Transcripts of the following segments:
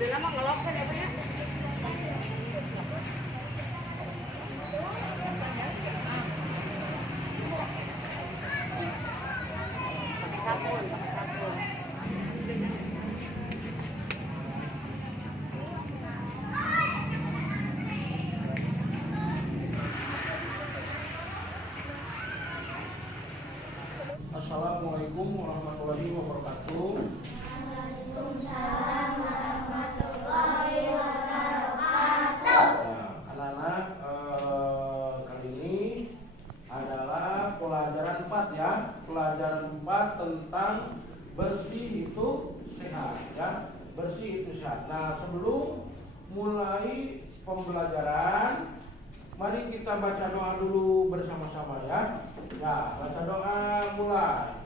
Udah lama ngeloket ya Pak ya? Pakai sabun, pakai sabun. Assalamualaikum warahmatullahi wabarakatuh. Waalaikumsalam warahmatullahi wabarakatuh. Nah, anak-anak, kali ini adalah pelajaran 4 ya. Pelajaran 4 tentang bersih itu sehat ya. Bersih itu sehat. Nah, sebelum mulai pembelajaran, mari kita baca doa dulu bersama-sama ya. Ya, baca doa mulai.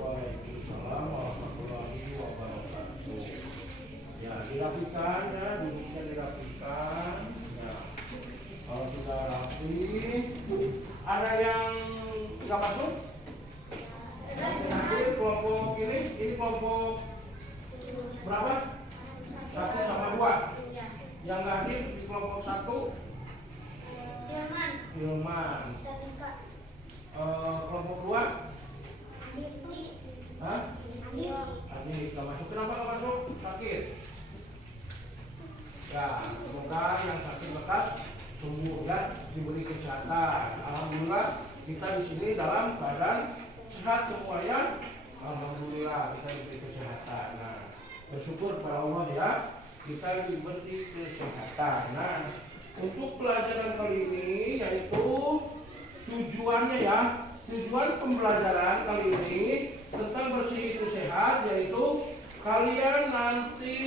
Waalaikumsalam warahmatullahi wabarakatuh. Ya, dirapikan ya, duduknya dirapikan. Ya, kalau sudah rapi, ada yang nggak masuk? Hadir kelompok ini kelompok berapa? 1 sama 2. Yang nggak hadir di kelompok 1 Hilman. Kelompok 2 Hah? Adik nggak masuk. Kenapa nggak masuk? Sakit. Ya, semoga yang sakit lekas sembuh ya, diberi kesehatan. Alhamdulillah kita di sini dalam keadaan sehat semua ya. Alhamdulillah kita diberi kesehatan. Nah, bersyukur pada Allah ya, kita diberi kesehatan. Nah, untuk pelajaran kali ini yaitu tujuannya ya, tujuan pembelajaran kali ini tentang bersih itu sehat, yaitu kalian nanti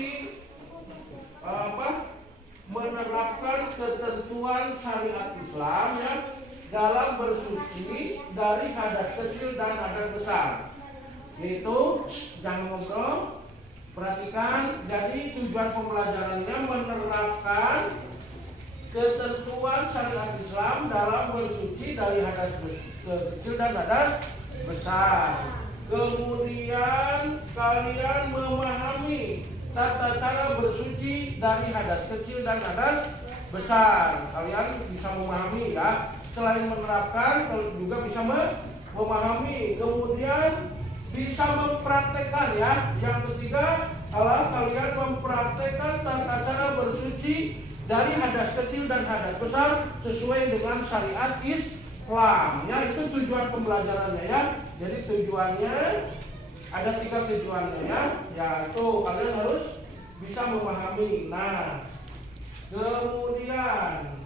menerapkan ketentuan syariat Islam ya dalam bersuci dari hadas kecil dan hadas besar. Yaitu jangan ngobrol, perhatikan. Jadi tujuan pembelajarannya menerapkan ketentuan syariat Islam dalam bersuci dari hadas kecil dan hadas besar. Kemudian kalian memahami tata cara bersuci dari hadas kecil dan hadas besar. Kalian bisa memahami ya. Selain menerapkan, kalian juga bisa memahami. Kemudian bisa mempraktekkan ya. Yang ketiga adalah kalian mempraktekkan tata cara bersuci dari hadas kecil dan hadas besar sesuai dengan syariat Islam. Ya, itu tujuan pembelajarannya ya. Jadi tujuannya ada 3 tujuannya ya. Yaitu kalian harus bisa memahami. Nah, kemudian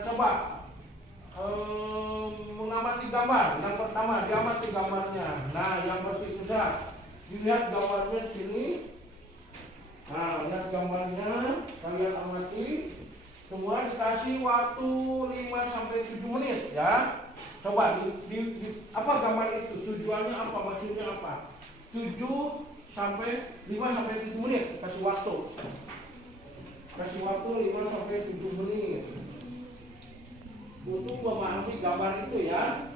coba mengamati gambar. Yang pertama diamati gambarnya. Nah, yang bersih itu sehat. Dilihat gambarnya di sini. Nah, lihat gambarnya, kalian amati. Semua dikasih waktu 5 sampai 7 menit ya. Coba apa gambar itu? Tujuannya apa? Maksudnya apa? 5 sampai 7 menit kasih waktu. Kasih waktu 5 sampai 7 menit. Untuk memahami gambar itu ya.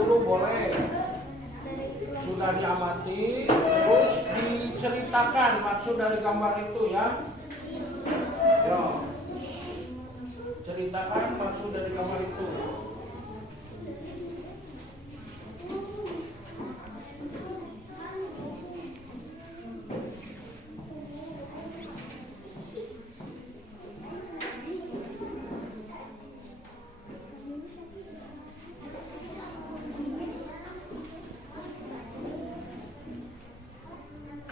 dulu boleh. Sudah diamati, terus diceritakan maksud dari gambar itu ya. Yo. Ceritakan maksud dari gambar itu.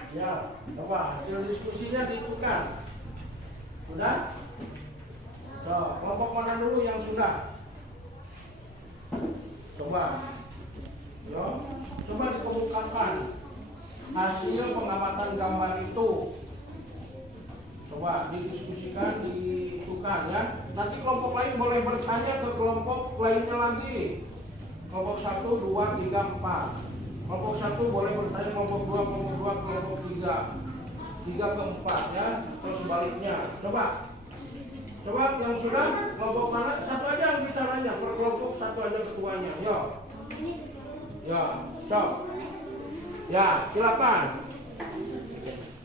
Ya, coba hasil diskusinya ditentukan. Sudah? So, kelompok mana dulu yang sudah? Coba. Yo, coba dikemukakan hasil pengamatan gambar itu. Coba didiskusikan, ditentukan ya. Nanti kelompok lain boleh bertanya ke kelompok lainnya lagi. Kelompok 1, 2, 3, 4. Kelompok 1 boleh bertanya kelompok 2, kelompok 3 ke 4 ya, atau sebaliknya. Coba yang sudah, kelompok mana? Satu aja yang bicaranya, per kelompok satu aja ketuanya. Yo. Ya, coba. Ya, silakan.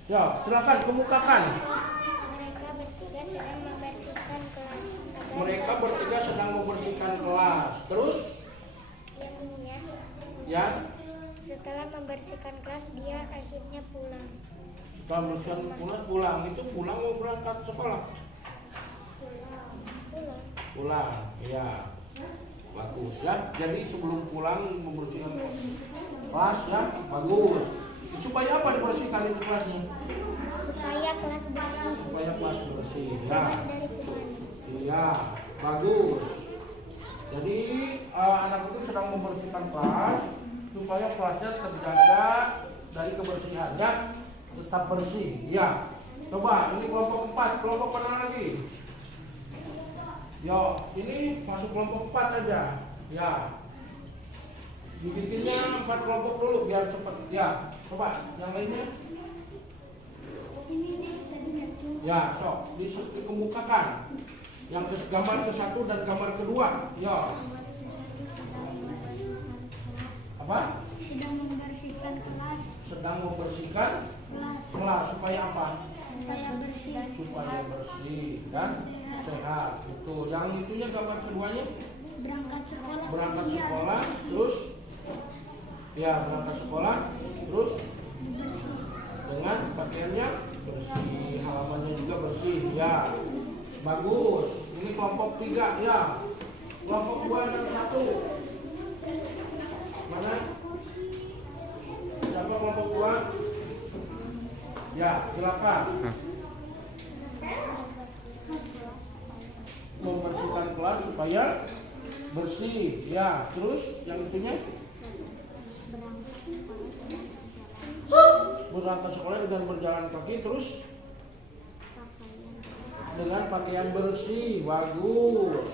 Yo, silakan kemukakan. Mereka bertiga sedang membersihkan kelas. Terus? Yang ininya. Ya. Setelah membersihkan kelas dia akhirnya pulang. Setelah membersihkan kelas pulang, itu pulang mau berangkat sekolah? Pulang, ya. Bagus ya. Jadi sebelum pulang membersihkan kelas ya, bagus. Supaya apa dibersihkan itu kelasnya? Supaya kelas bersih. Supaya kelas bersih ya. Bebas dari kuman. Iya, bagus. Jadi anak itu sedang membersihkan kelas supaya kelasnya terjaga dari kebersihan ya, tetap bersih. Ya. Coba ini kelompok 4, kelompok mana lagi? Yo, ini masuk kelompok 4 aja. Ya. Dibikinnya 4 kelompok dulu biar cepat. Ya. Coba yang lainnya. Ya, sok dikemukakan. Yang gambar ke-1 dan gambar kedua. Ya. Apa? Sedang membersihkan kelas. Sedang membersihkan kelas supaya apa? Supaya bersih. Supaya bersih dan sehat. Itu. Yang itunya gambar keduanya Berangkat sekolah. berangkat sekolah, terus ya berangkat sekolah, terus dengan pakaiannya bersih, halamannya juga bersih. Ya, bagus. Ini kelompok 3 ya. Kelompok 2 dan 1. Mana? Siapa kelompok 2? Ya, silakan. Membersihkan kelas supaya bersih. Ya, terus yang itunya berangkat sekolah dengan berjalan kaki, terus dengan pakaian bersih. Bagus.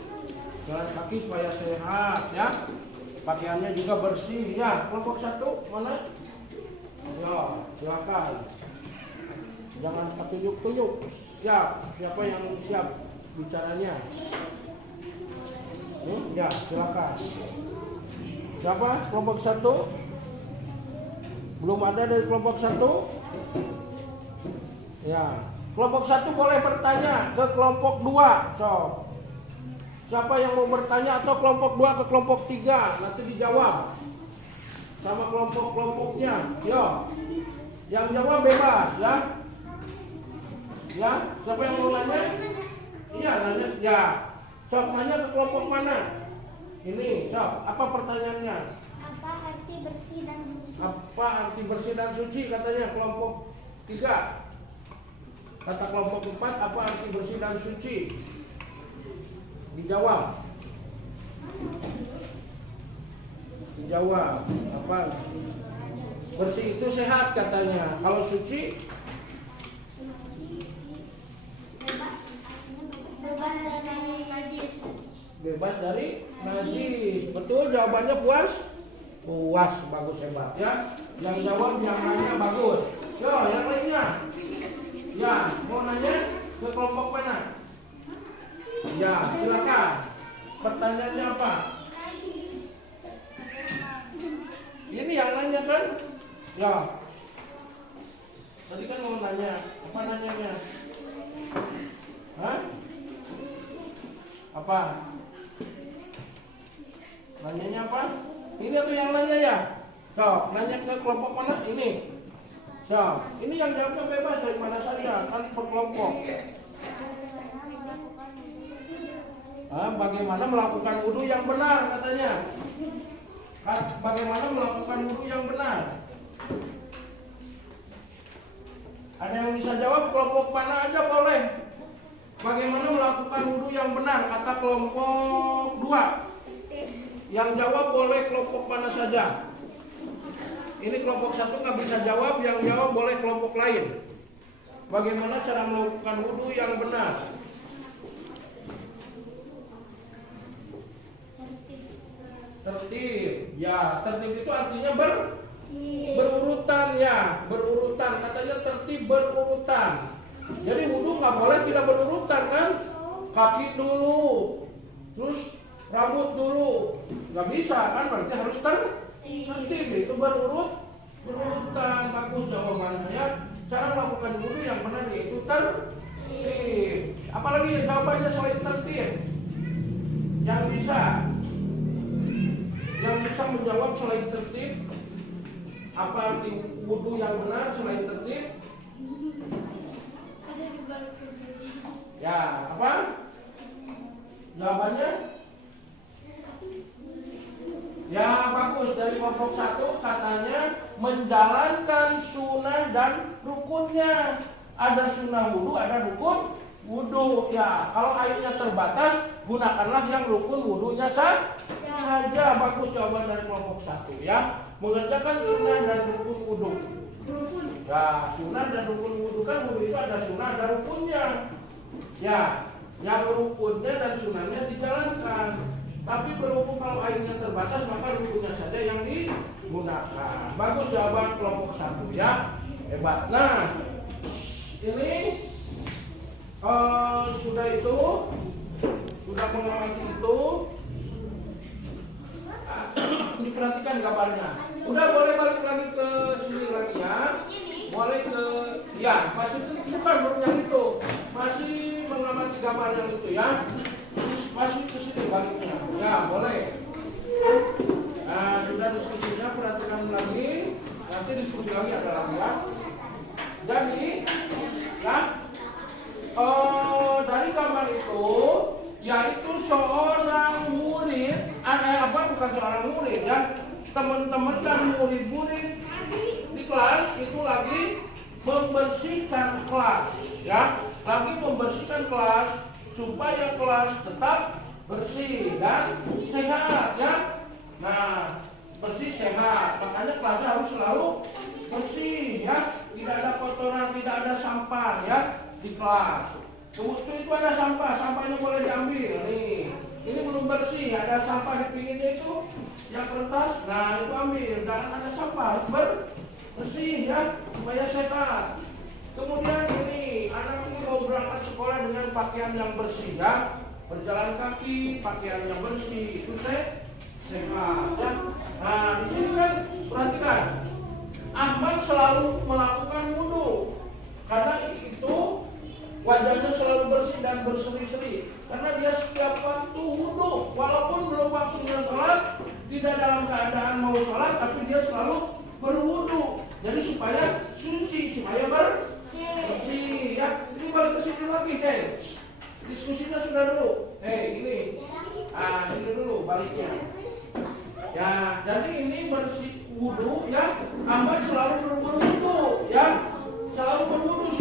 Jalan kaki supaya sehat ya. Pakaiannya juga bersih ya. Kelompok 1 mana? Ya, silakan. Jangan tunjuk-tunjuk. Siap. Siapa yang siap bicaranya? Ya, silakan. Siapa? Kelompok 1? Belum ada dari kelompok 1? Ya. Kelompok 1 boleh bertanya ke kelompok 2. So. Siapa yang mau bertanya atau kelompok 2 ke kelompok 3? Nanti dijawab sama kelompok-kelompoknya. Yo. Yang jawab bebas ya. Ya, siapa yang mau nanya? Iya, nanya ya. Sok nanya ke kelompok mana? Ini, sok. Apa pertanyaannya? Apa arti bersih dan suci? Apa arti bersih dan suci katanya kelompok 3. Kata kelompok 4, apa arti bersih dan suci? Dijawab. Dijawab. Apa? Bersih itu sehat katanya. Kalau suci bebas dari najis. Betul, jawabannya puas? Puas, bagus, hebat ya. Yang jawab yang nanya bagus. Yo, yang lainnya. Ya, mau nanya ke kelompok mana? Ya, silakan. Pertanyaannya apa? yang nanya kan? Ya. Tadi kan mau nanya, apa nanyanya? Hah? Apa? Nanyanya apa? Ini tuh yang nanya ya? So, nanya ke kelompok mana? Ini. So, ini yang jawabnya bebas dari mana saja, kan per kelompok. Bagaimana melakukan wudhu yang benar katanya? Bagaimana melakukan wudhu yang benar? Ada yang bisa jawab? Kelompok mana aja boleh. Bagaimana melakukan wudhu yang benar? Kata kelompok 2. Yang jawab boleh kelompok mana saja. Ini kelompok 1 nggak bisa jawab, yang jawab boleh kelompok lain. Bagaimana cara melakukan wudhu yang benar? Tertib. Ya, tertib itu artinya berurutan ya, berurutan. Katanya tertib berurutan. Jadi wudhu nggak boleh tidak berurutan kan? Kaki dulu, terus rambut dulu, nggak bisa kan? Berarti harus tertib, itu berurutan. Bagus jawabannya ya. Cara melakukan wudhu yang benar yaitu tertib. Apalagi jawabannya selain tertib? Yang bisa menjawab selain tertib, apa arti wudhu yang benar selain tertib? Ya, apa? Jawabannya? Ya, bagus. Dari kelompok 1 katanya menjalankan sunnah dan rukunnya. Ada sunnah wudhu, ada rukun wudhu. Ya, kalau airnya terbatas, gunakanlah yang rukun wudhunya saja. Bagus jawaban dari kelompok 1 ya. Mengerjakan sunnah dan rukun wudhu. Ya, sunnah dan rukun wudhu kan wudhu itu ada sunnah, ada rukunnya. Ya, yang rukunnya dan sunnahnya dijalankan. Tapi berhubung kalau airnya terbatas, maka rukunnya saja yang digunakan. Bagus jawaban kelompok 1 ya. Hebat. Nah, ini sudah mengamati itu. Diperhatikan gambarnya. Udah boleh balik lagi ke sini lagi ya. Boleh ke ya, masih bukan belum yang itu. Masih mengamati gambar yang itu ya. Masih ke sini baliknya. Ya, boleh. Nah, sudah diskusinya, perhatikan lagi. Nanti diskusi lagi ada lagi ya. Jadi ya, dari gambar itu yaitu seorang murid, bukan seorang murid ya, teman-teman dan murid-murid di kelas itu lagi membersihkan kelas ya, lagi membersihkan kelas supaya kelas tetap bersih dan sehat ya. Nah, bersih sehat, makanya kelasnya harus selalu bersih ya, tidak ada kotoran, tidak ada sampah ya di kelas. Kemudian itu ada sampah, sampahnya boleh diambil nih. Ini belum bersih, ada sampah di pinggirnya itu yang kertas. Nah, itu ambil, jangan ada sampah, harus bersih ya supaya sehat. Kemudian ini anak ini mau berangkat sekolah dengan pakaian yang bersih ya, berjalan kaki pakaian yang bersih itu sehat ya. Nah, di sini kan perhatikan, Ahmad selalu melakukan wudhu karena itu wajahnya selalu bersih dan berseri-seri karena dia setiap waktu wudhu, walaupun belum waktunya sholat, tidak dalam keadaan mau sholat, tapi dia selalu berwudhu. Jadi supaya suci, supaya bersih ya. Ini balik ke sini lagi, diskusinya sudah dulu. Ini, sini dulu baliknya. Ya, jadi ini bersih wudhu ya. Ahmad selalu berwudhu ya, selalu berwudhu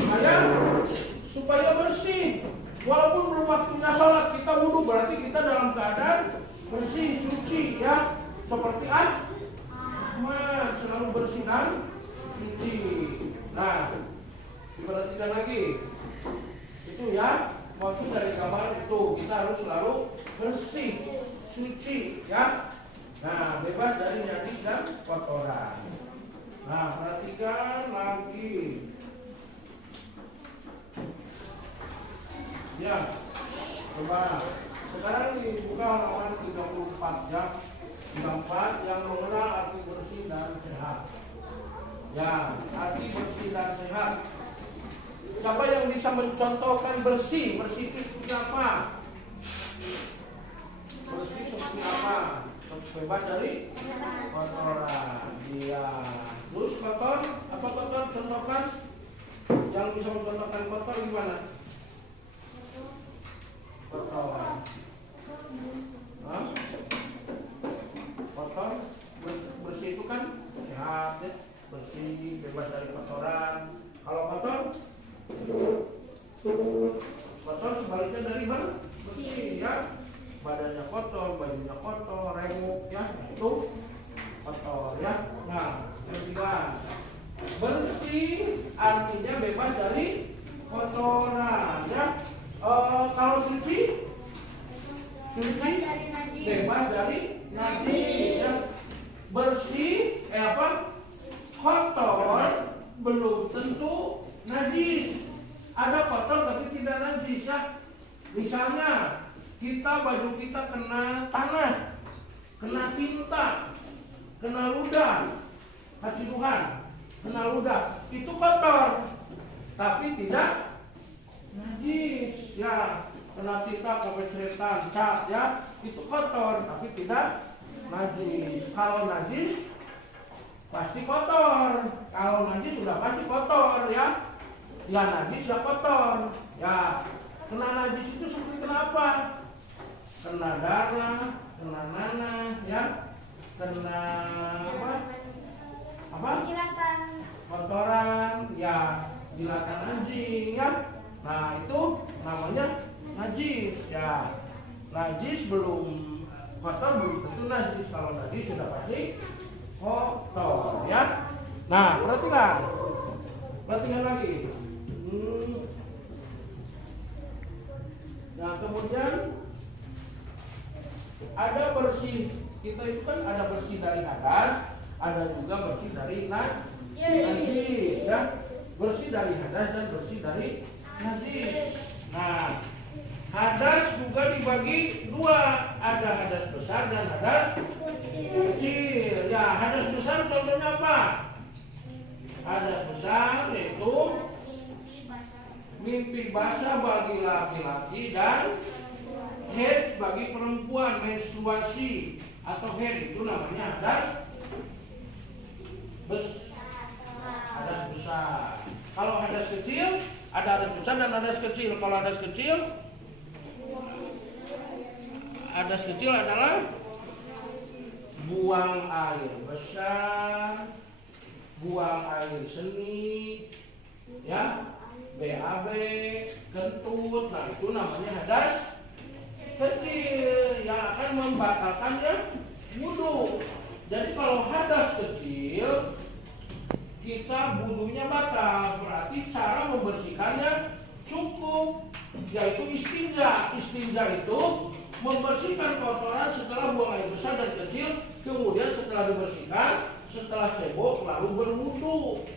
supaya bersih. Walaupun belum waktunya sholat, kita wudhu berarti kita dalam keadaan bersih, suci ya. Seperti Ahmad selalu bersih dan suci. Nah, diperhatikan lagi. Itu ya, maksud dari gambar itu kita harus selalu bersih, suci ya. Nah, bebas dari najis dan kotoran. Nah, perhatikan lagi. Ya, coba sekarang dibuka halaman 34 ya. Yang keempat, yang mengenal arti bersih dan sehat. Ya, arti bersih dan sehat. Siapa yang bisa mencontohkan bersih? Bersih itu seperti apa? Bersih seperti apa? Bebas dari kotoran. Iya. Terus kotor? Apa kotor? Contohkan. Yang bisa mencontohkan kotor gimana? Kotor. Hah? Kotor? Bersih itu kan sehat ya? Bersih, bebas dari kotoran. Kalau kotor? Kotor sebaliknya dari bersih ya. Badannya kotor, bajunya kotor, remuk ya, itu kotor ya. Nah, ketiga, bersih artinya bebas dari kotoran ya. Kalau suci bebas dari najis ya. Bersih kotor belum tentu najis. Ada kotor tapi tidak najis ya. Misalnya baju kita kena tanah, kena tinta, kena ludah, kaciduhan, kena ludah, itu kotor, tapi tidak najis ya. Kena tinta, kepecetan, cat ya, itu kotor, tapi tidak najis. Kalau najis pasti kotor. Kalau najis sudah pasti kotor ya. Ya najis ya kotor ya. Kena najis itu seperti kenapa? Kena darah, kena nanah ya, kena apa? Kotoran ya, jilatan anjing ya. Nah itu namanya najis ya. Najis belum kotor belum tentu najis. Kalau najis sudah pasti kotor ya. Nah perhatikan lagi. Nah kemudian ada bersih, kita itu kan ada bersih dari hadas, ada juga bersih dari najis ya. Bersih dari hadas dan bersih dari najis. Nah, hadas juga dibagi dua, ada hadas besar dan hadas kecil. Ya, hadas besar contohnya apa? Hadas besar yaitu mimpi basah bagi laki-laki dan haid bagi perempuan, menstruasi atau haid itu namanya hadas besar. Kalau hadas kecil, ada hadas besar dan hadas kecil. Kalau hadas kecil adalah buang air besar, buang air seni, ya, BAB, kentut. Nah itu namanya hadas kecil yang akan membatalkannya wudhu. Jadi kalau hadas kecil kita wudhunya batal, berarti cara membersihkannya cukup, yaitu istinja. Istinja itu membersihkan kotoran setelah buang air besar dan kecil, kemudian setelah dibersihkan, setelah cebok lalu berwudhu.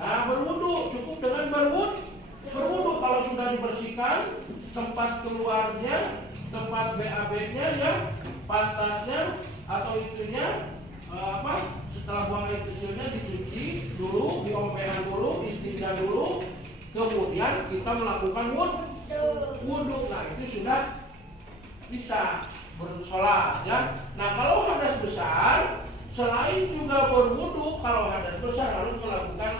Nah berwudhu cukup dengan berwudhu kalau sudah dibersihkan tempat keluarnya, tempat BAB-nya ya, pantatnya atau itunya setelah buang air kecilnya dicuci dulu, diompehan dulu, istinja dulu, kemudian kita melakukan wudhu. Nah itu sudah bisa bersolat ya. Nah kalau hadas besar, selain juga berwudhu, kalau hadas besar harus melakukan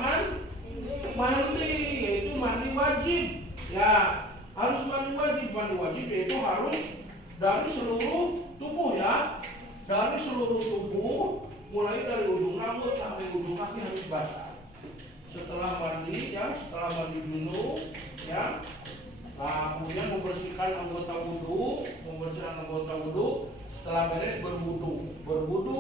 mandi, yaitu mandi wajib ya. Harus mandi wajib yaitu harus dari seluruh tubuh ya. Dari seluruh tubuh, mulai dari ujung rambut sampai ujung kaki harus basah. Setelah mandi ya, setelah mandi dulu ya. Nah, kemudian membersihkan anggota wudhu, setelah beres berwudhu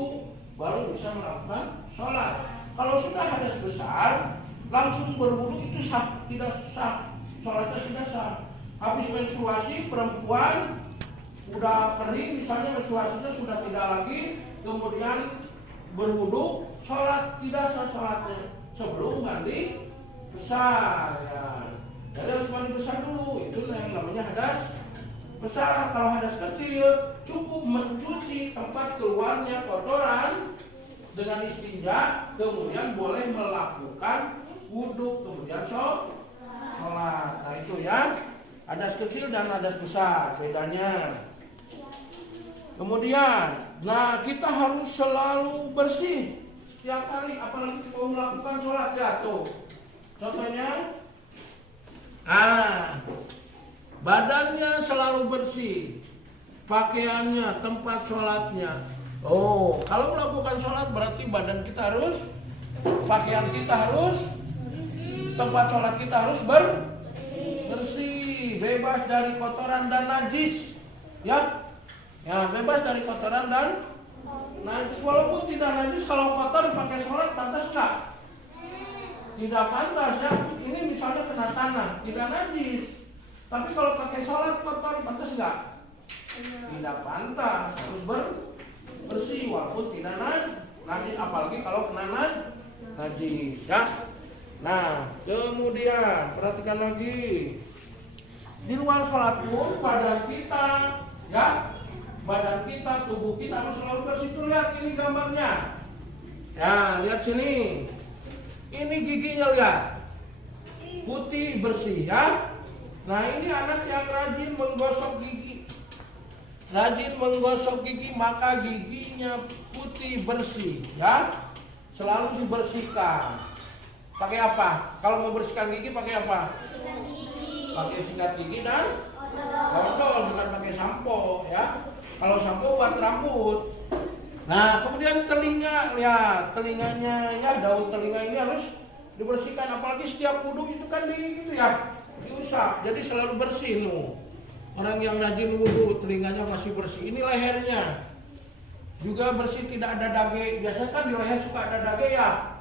baru bisa melakukan sholat. Kalau sudah hadas besar, langsung berwudhu itu tidak sah, sholatnya tidak sah. Habis menstruasi perempuan udah kering, misalnya menstruasinya sudah tidak lagi, kemudian berwudhu, sholat tidak sah sholatnya sebelum mandi besar ya. Jadi harus mandi besar dulu, itu yang namanya hadas besar. Kalau hadas kecil cukup mencuci tempat keluarnya kotoran dengan istinja, kemudian boleh melakukan wudhu, kemudian sholat. Nah itu ya, hadas kecil dan hadas besar bedanya. Kemudian, nah kita harus selalu bersih setiap hari, apalagi kita mau melakukan sholat ya tuh. Contohnya, badannya selalu bersih, pakaiannya, tempat sholatnya. Oh, kalau melakukan sholat berarti badan kita harus, pakaian kita harus, tempat sholat kita harus bersih, bebas dari kotoran dan najis, ya. Ya, bebas dari kotoran dan najis. Walaupun tidak najis, kalau kotor pakai sholat pantas nggak? Tidak pantas ya. Ini misalnya kena tanah, tidak najis. Tapi kalau pakai sholat kotor pantas nggak? Tidak pantas. Harus bersih walaupun tidak najis. Apalagi kalau kena najis ya. Nah, kemudian perhatikan lagi. Di luar sholat pun badan kita, ya. Badan kita, tubuh kita harus selalu bersih. Tuh lihat ini gambarnya. Ya, lihat sini. Ini giginya lihat. Putih bersih ya. Nah, ini anak yang rajin menggosok gigi. Rajin menggosok gigi maka giginya putih bersih ya. Selalu dibersihkan. Pakai apa? Kalau membersihkan gigi pakai apa? Pakai sikat gigi dan odol, bukan pakai sampo ya. Kalau sampo buat rambut. Nah, kemudian telinga, lihat telinganya ya, daun telinga ini harus dibersihkan. Apalagi setiap wudhu itu kan gitu ya, diusap. Jadi selalu bersih nu. Orang yang rajin wudhu telinganya masih bersih. Ini lehernya juga bersih, tidak ada dage. Biasanya kan di leher suka ada dage ya.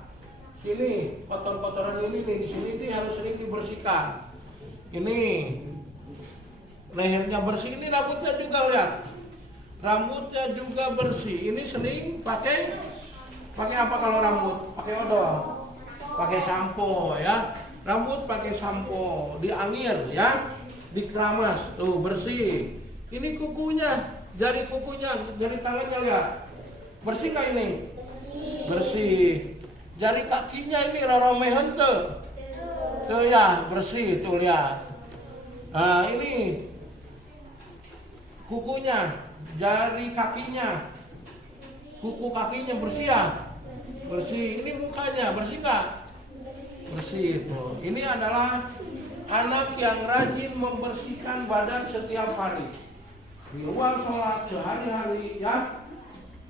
Sini kotor-kotoran ini nih di sini nih harus sering dibersihkan. Ini lehernya bersih, ini rambutnya juga lihat. Rambutnya juga bersih. Ini sering pakai apa kalau rambut? Pakai odol. Pakai sampo ya. Rambut pakai sampo, diangir ya, dikeramas, tuh bersih. Ini kukunya, jari kukunya, jari tangannya lihat. Bersih nggak ini? Bersih. Jari kakinya ini roromehen tuh. Tuh ya, bersih tuh lihat. Nah, ini kukunya, jari kakinya, kuku kakinya bersih ya? Bersih. Ini mukanya bersih nggak? Bersih tuh. Ini adalah anak yang rajin membersihkan badan setiap hari. Di luar sholat sehari-hari ya.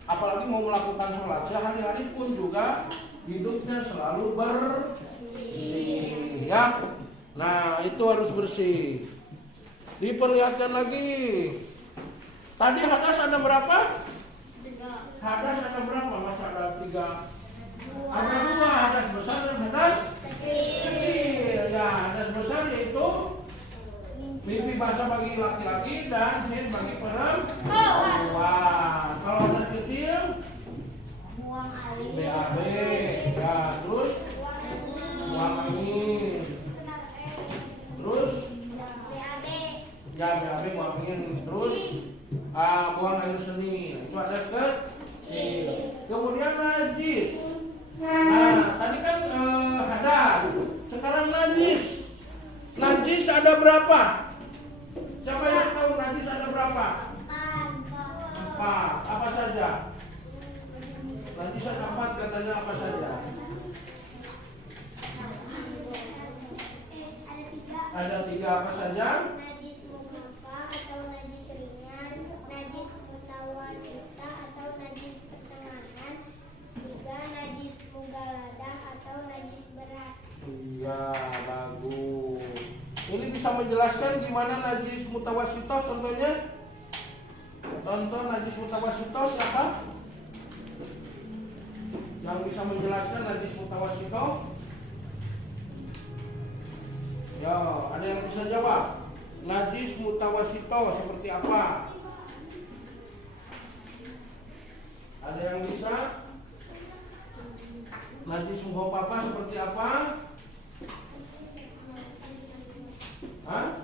Apalagi mau melakukan sholat sehari-hari pun juga hidupnya selalu bersih ya. Nah, itu harus bersih. Diperlihatkan lagi. Tadi hadas ada berapa? 3. Hadas ada berapa? Mas ada 3. Ada 2, hadas besar dan hadas kecil. Ya, hadas besar yaitu mimpi basah bagi laki-laki dan haid bagi perempuan. Kalau hadas kecil, BAB, ya, terus buang angin, terus ya BAB buang angin, terus buang air seni. Itu hadas kecil. Kemudian najis. Nah, tadi kan hadas, sekarang najis. Najis ada berapa? Siapa yang tahu najis ada berapa? 4. Apa saja? Najis ada 4, katanya apa saja? Ada 3 apa saja? Najis mukhafa atau najis ringan, najis mutawasita atau najis pertengahan, 3 najis mugaladah atau najis berat. Iya, bagus. Ini bisa menjelaskan gimana najis mutawasitoh contohnya? Contoh najis mutawasitoh siapa? Yang bisa menjelaskan najis mutawasitoh? Ya, ada yang bisa jawab? Najis mutawasitoh seperti apa? Ada yang bisa? Najis mukhafafah seperti apa? Hah?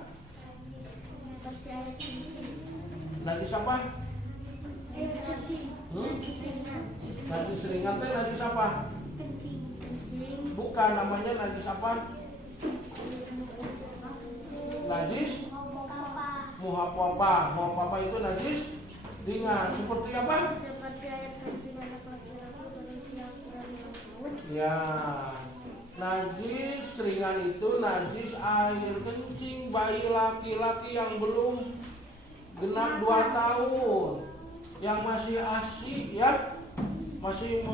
Najis apa? Najis ringan teh najis apa? Bukan, namanya najis apa? Najis muhafafah. Muhafafah itu najis ringan. Seperti apa? Ya, najis ringan itu najis air kencing bayi laki-laki yang belum genap 2 tahun, yang masih ASI ya, masih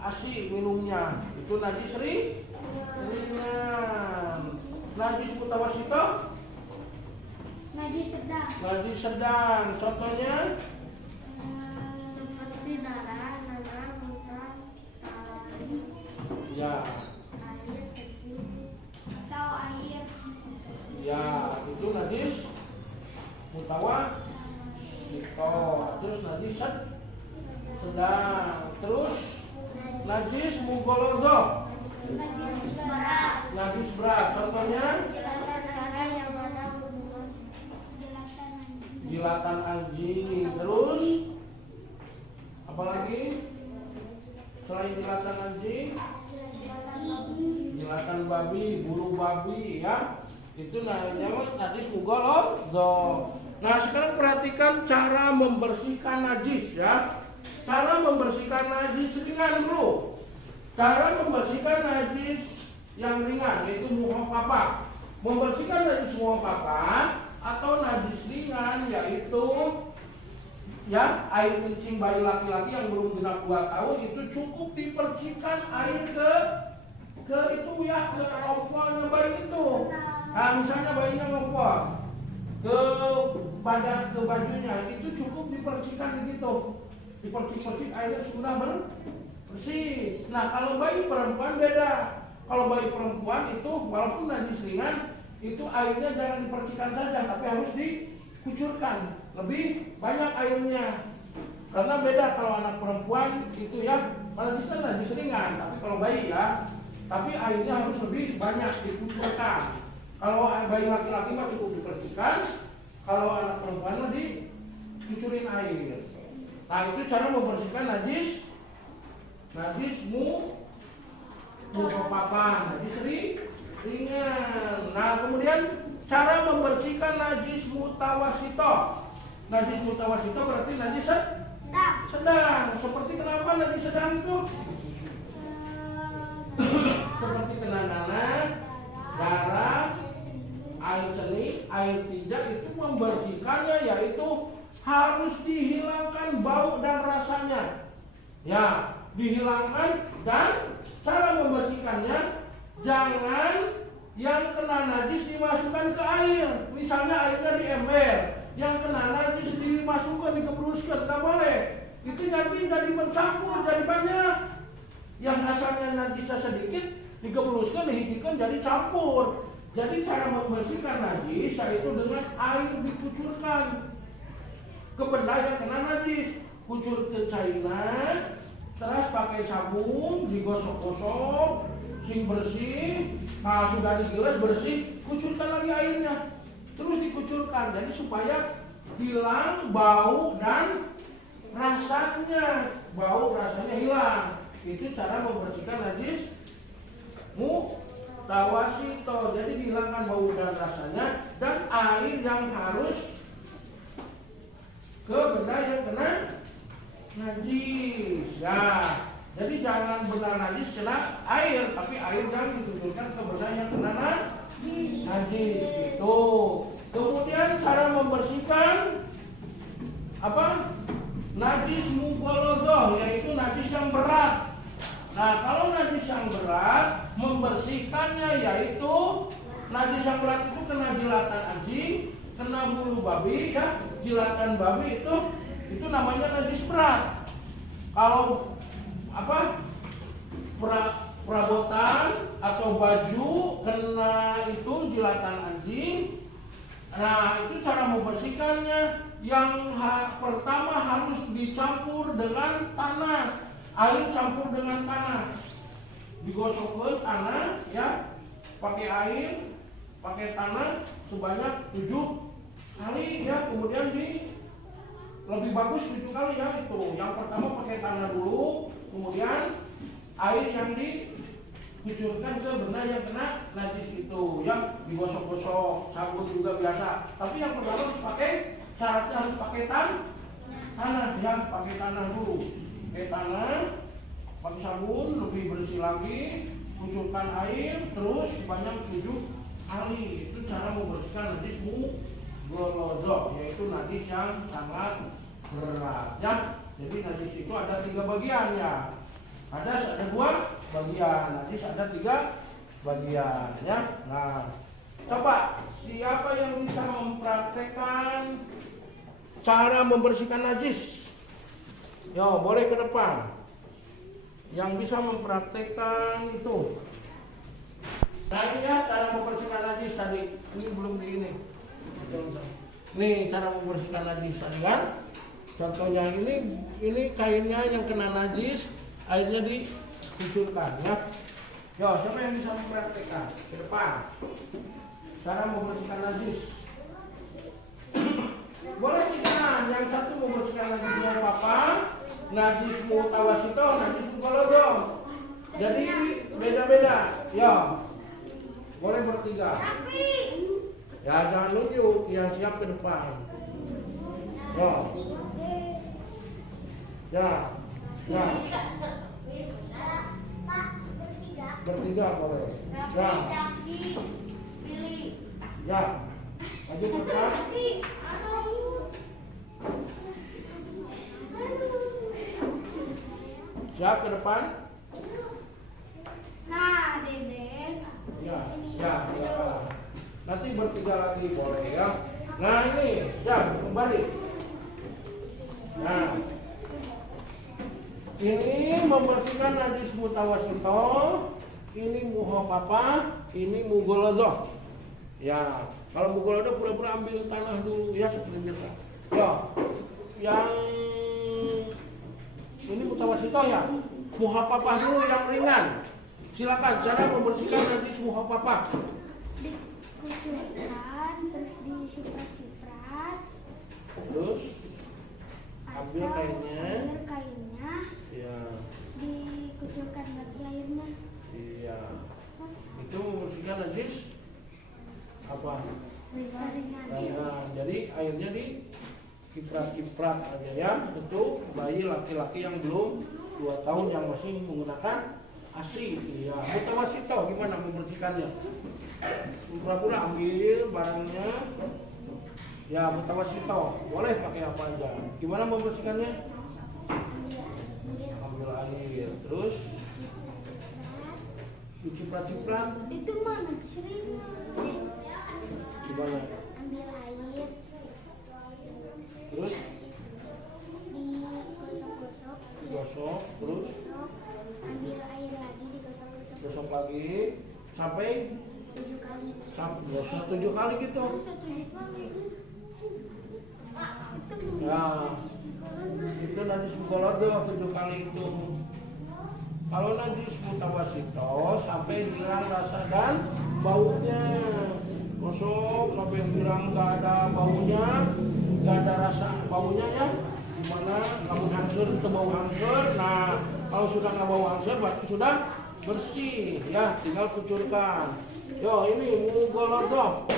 ASI minumnya, itu najis ringan. Najis mutawasito, Najis sedang. najis sedang. Contohnya Seperti darah, muntah, ya, air kecil atau air. ya itu najis mutawasito. Terus najis sedang. Terus najis mughaladzah, Najis berat. najis berat. Contohnya Jilatan darah yang ada hubungan jilatan anjing. Terus apalagi selain jilatan anjing? Jilatan babi, bulu babi ya. Itu namanya najis mughaladzah. Nah, sekarang perhatikan cara membersihkan najis ya. Cara membersihkan najis ringan dulu. Cara membersihkan najis yang ringan yaitu muhafafah. Membersihkan najis muhafafah atau najis ringan yaitu ya air kencing bayi laki-laki yang belum genap 2 tahun itu cukup dipercikan air ke itu ya, ke rompongnya bayi itu. Nah, misalnya bayinya ngompol ke badan, ke bajunya, itu cukup dipercikan begitu. Dipercik-percik airnya sudah bersih. Nah, kalau bayi perempuan beda. Kalau bayi perempuan itu walaupun najis ringan, itu airnya jangan dipercikan saja, tapi harus dikucurkan. Lebih banyak airnya. Karena beda kalau anak perempuan itu ya, najisnya najis ringan, tapi kalau bayi ya, tapi airnya harus lebih banyak dikucurkan. Kalau bayi laki-laki mah cukup dipercikan, kalau anak perempuan mah dikucurin air. Nah, itu cara membersihkan najis muhafafah, najis ringan. Nah, kemudian cara membersihkan najis mutawasito. Najis mutawasito berarti najis sedang. Seperti kenapa najis sedang itu? Seperti kena nanah, darah, air seni, air tidak, itu membersihkannya yaitu harus dihilangkan bau dan rasanya. Ya, dihilangkan, dan cara membersihkannya jangan yang kena najis dimasukkan ke air. Misalnya airnya di ember, yang kena najis dimasukkan, dikebruskan, nggak boleh. Itu nanti jadi bercampur, jadi banyak. Yang asalnya najisnya sedikit dikebruskan, dihidupkan, jadi campur. Jadi cara membersihkan najis yaitu dengan air dikucurkan ke benda yang kena najis. Kucur ke cairan, terus pakai sabun, digosok-gosok, sing bersih. Nah, sudah digilas bersih, kucurkan lagi airnya. Terus dikucurkan, jadi supaya hilang bau dan rasanya. Bau rasanya hilang. Itu cara membersihkan najis mutawasito. Jadi dihilangkan bau dan rasanya, dan air yang harus ke benda yang kena najis. Ya, jadi jangan benda najis kena air, tapi air jangan dituturkan ke benda yang kena najis. Itu. Kemudian cara membersihkan apa? Najis mughaladzah, yaitu najis yang berat. Nah, kalau najis yang berat, membersihkannya yaitu najis yang berat itu kena jilatan anjing, kena bulu babi ya, jilatan babi itu namanya najis berat. Kalau apa? Perabotan atau baju kena itu jilatan anjing. Nah, itu cara membersihkannya. Yang pertama harus dicampur dengan tanah. Air campur dengan tanah. Digosokkan tanah ya, pakai air, pakai tanah sebanyak 7 kali ya, kemudian lebih bagus 7 kali ya itu. Yang pertama pakai tangan dulu, kemudian air yang dikucurkan ke benda yang kena najis itu, yang digosok-gosok, sabun juga biasa. Tapi yang pertama harus pakai, syaratnya harus pakai tanah ya, pakai tanah dulu. Pakai tanah, pakai sabun, lebih bersih lagi, kucurkan air, terus sebanyak 7 kali. Itu cara membersihkan najis mughaladzah, yaitu najis yang sangat berat ya. Jadi najis itu ada 3 bagian ya. Hadas ada 2 bagian, najis ada 3 bagian ya. Nah, coba siapa yang bisa mempraktekkan cara membersihkan najis? Yo, boleh ke depan. Yang bisa mempraktekkan itu. Nah ini ya cara membersihkan najis tadi. Ini belum di ini. Nih cara membersihkan najis tadi kan. Contohnya ini kainnya yang kena najis, airnya dikucurkan ya. Yo, siapa yang bisa mempraktekkan? Ke depan. Cara membersihkan najis. Boleh kita, yang satu membersihkan najis mau apa? Najis mutawasito, najis mughaladzah. Jadi beda-beda. Ya, boleh bertiga. Ya jangan nunjuk, yang siap ke depan. Ya, ya, ya. Bertiga boleh. Ya, ya. Maju ke depan. Siap ke depan? Nah, Deden. Ya, ya, ya. Nanti bertiga lagi boleh ya. Nah ini, ya kembali. Nah, ini membersihkan najis mutawasito, ini muhafafah, ini mughaladzah. Ya, kalau mughaladzah pura-pura ambil tanah dulu ya seperti biasa. Ya, yang ini mutawasito ya, muhafafah dulu yang ringan. Silakan cara membersihkan najis muhafafah. Dikucurkan, terus disiprat-siprat. Terus ambil kainnya. Ambil kainnya. Ya. Dikucurkan lagi airnya. Iya. Itu membersihkan najis apa? Ringan. Nah, jadi airnya di kiprat-kiprat aja ya. Itu bayi laki-laki yang belum 2 tahun yang masih menggunakan ASI. Ya, mutawasito gimana membersihkannya? Pura-pura ambil barangnya. Ya, mutawasito. Boleh pakai apa aja. Gimana membersihkannya? Ambil air, terus diciprat-ciprat. Itu mana sirinya? Gimana? Ambil air. Terus Digosok-gosok. digosok, terus Gosok. Ambil air lagi, digosok-gosok. gosok lagi sampai 7 kali. gosok 7 kali gitu. Ya, itu najis mughaladzah 7 kali itu. Kalau najis mutawasito sampai hilang rasa dan baunya. Gosok sampai hilang, nggak ada baunya, nggak ada rasa baunya ya. Gimana? Kamu hancur itu bau hancur. Nah, kalau sudah nggak bau hancur berarti sudah bersih ya. Tinggal kucurkan. Yo, ini mughaladzah.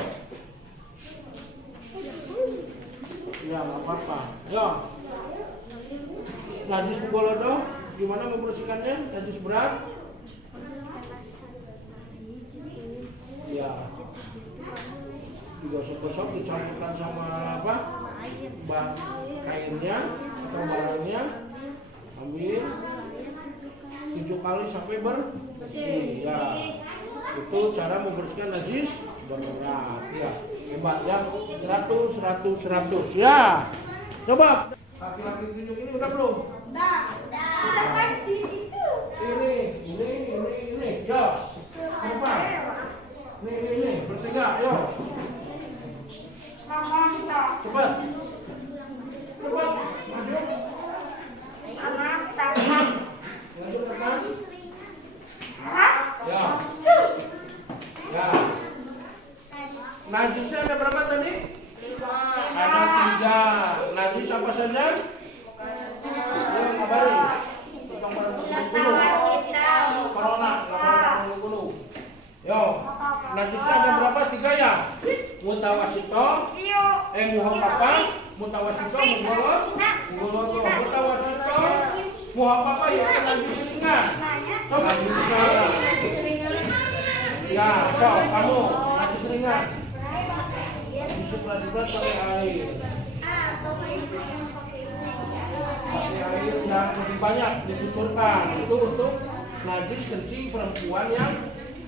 Ya, nggak apa-apa. Yo, najis mughaladzah. Gimana membersihkannya? Najis berat? Ya, digosok-gosok, dicampurkan sama apa? Kainnya atau barangnya. Ambil 7 kali sampai bersih. Ya, itu cara membersihkan najis berat. Ya, hebat ya. 100. Ya, coba. Laki-laki tunjuk ini udah belum? Udah pasti itu. Ini. Yo, coba. Ini, bertiga, yo. Cepat. Cepat, maju. Maju ke depan. Ya. Ya. Najisnya ada berapa tadi? Ada 3. Najis apa saja? saja. Yang kabari. Tukang gunung. Corona, laporan gunung. Yo, najisnya ada berapa? 3 ya? Mutawasito, muhapapa, mutawasito, mugololo, mutawasito, muhapapa ya najis ringan. Coba bisa. Ya, coba kamu najis ringan. Disiprat-siprat pakai air. Pakai air yang lebih banyak dikucurkan. Itu untuk najis kencing perempuan yang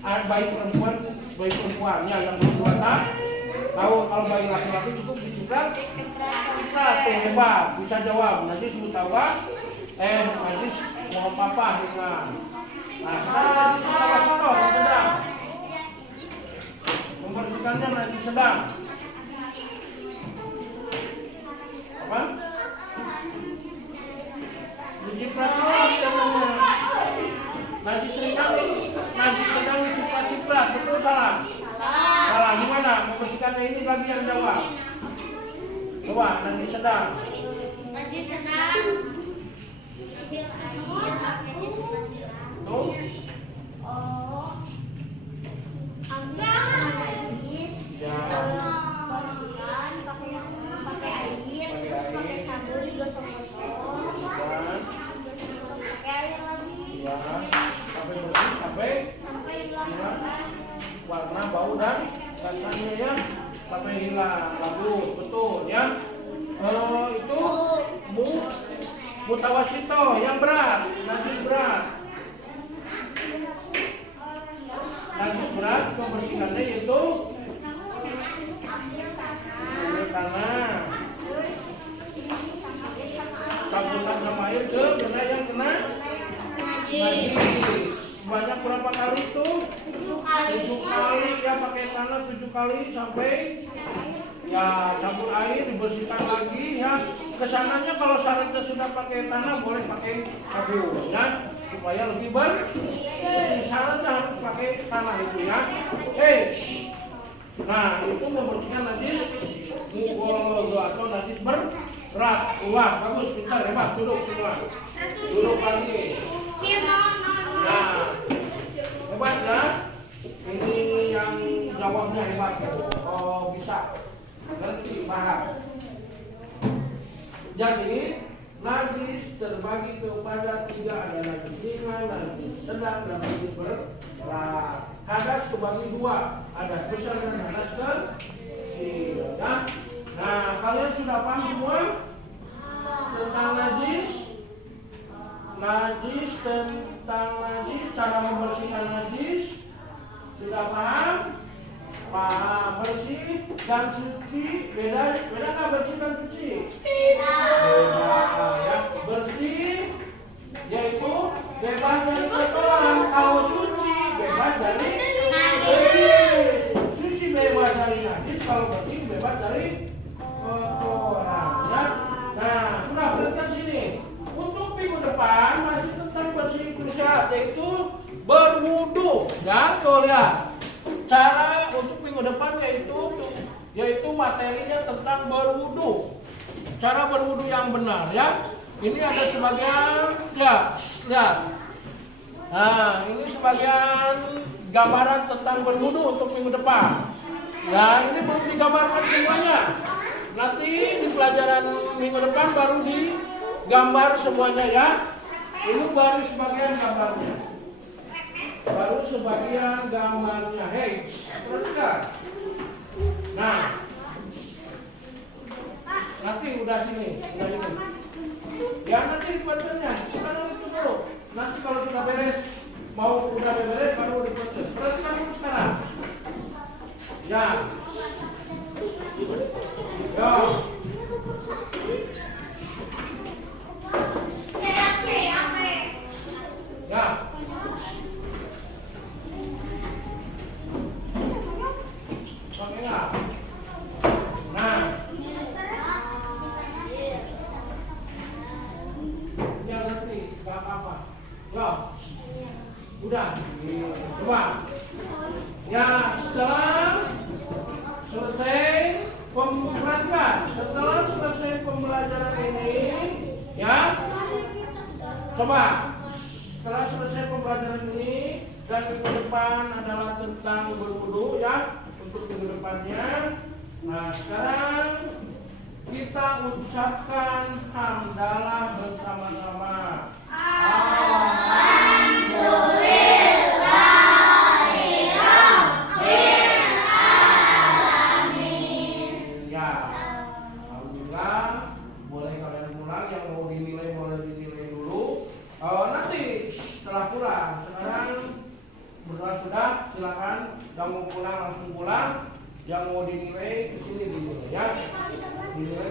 bayi perempuannya yang belum 2 tahun. Kalau bayi laki-laki cukup diciprat. Ciprat hebat, bisa jawab. Najis mutawa, najis mohon papa ringan. Nah sekarang najis mutawasito sedang. Membersihkannya najis sedang. Apa? Diciprat-ciprat namanya. Najis ringan, najis sedang diciprat-ciprat, betul salah? Salah, gimana? Membersihkannya ini lagi yang jawab. Coba, najis sedang. Najis sedang. Tuh. Oh, Enggak. najis. Ya. Bersihkan pakai air, terus pakai sabun digosok-gosok. Dan, Digosok-gosok pakai air lagi. ya, sampai bersih, sampai hilang warna, bau dan rasanya ya, sampai hilang, bagus, betul ya. Itu mutawasito yang berat, najis berat. Najis berat membersihkannya yaitu ambil tanah, campurkan sama air ke benda yang kena najis. Banyak berapa kali itu? 7 kali ya, pakai tanah 7 kali sampai ya campur air, dibersihkan lagi ya. Kesananya kalau syaratnya sudah pakai tanah boleh pakai sabun ya, supaya lebih bersih. Syaratnya harus pakai tanah itu ya. Nah itu membersihkan najis mugololo atau najis berat. Wah bagus, pintar, hebat. Duduk semua. Duduk lagi. Nah, hebat ya. Ini yang jawabnya hebat. Oh bisa, ngerti, paham. Jadi najis terbagi kepada 3, ada najis ringan, najis sedang, dan najis berat. Hadas kebagi 2, hadas besar dan hadas kecil. Ya. Nah kalian sudah paham semua tentang najis? Tentang najis, cara membersihkan najis sudah paham? Paham. Bersih dan suci beda nggak bersih dan suci? Beda ya. Bersih yaitu bebas dari kotoran. Kalau suci bebas dari najis. Suci bebas dari najis, kalau bersih bebas dari kotoran. Ya. Nah sudah berhenti sini. Untuk minggu depan masih tentang bersih bersih, yaitu berwudu. Ya, tuh lihat. Cara untuk minggu depan yaitu materinya tentang berwudu. Cara berwudu yang benar ya. Ini ada sebagian ya, lihat. Nah, ini sebagian gambaran tentang berwudu untuk minggu depan. Ya, ini belum digambarkan semuanya. Nanti di pelajaran minggu depan baru digambar semuanya ya. Ini baru sebagian gambarnya. Baru sebagian gambarnya. Hei, perhatikan. Nah, nanti udah sini, udah ini. Ya nanti dipotongnya. Sekarang itu dulu. Nanti kalau sudah beres, udah beres baru dipotong. Perhatikan dulu sekarang. Ya. Yo. Ya. Pakai nggak? Nah. Ya nanti nggak apa-apa. Yo. Udah. Coba. Ya setelah selesai pembuatan perhatikan, setelah selesai pembelajaran ini, ya, coba setelah selesai pembelajaran ini dan minggu depan adalah tentang berwudu ya untuk minggu depannya. Nah sekarang kita ucapkan hamdalah bersama-sama. Ya, alhamdulillah. Boleh kalian pulang, yang mau dinilai boleh dinilai dulu. Nanti setelah pulang, sekarang berdoa sudah, silakan. Yang mau pulang langsung pulang. Yang mau dinilai kesini dinilai ya. Dinilai